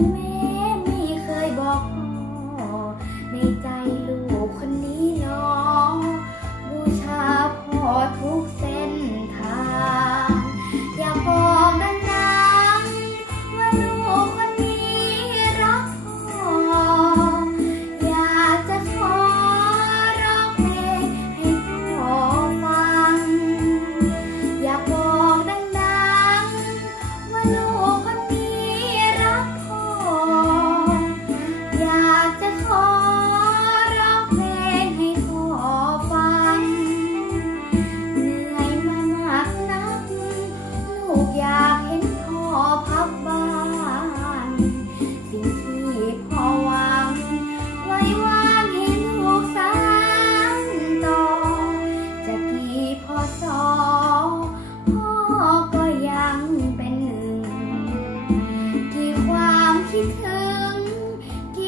me.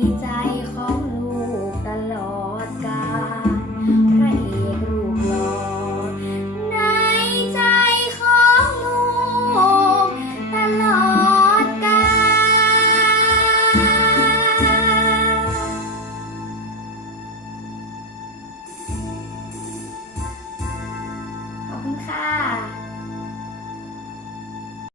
Raisa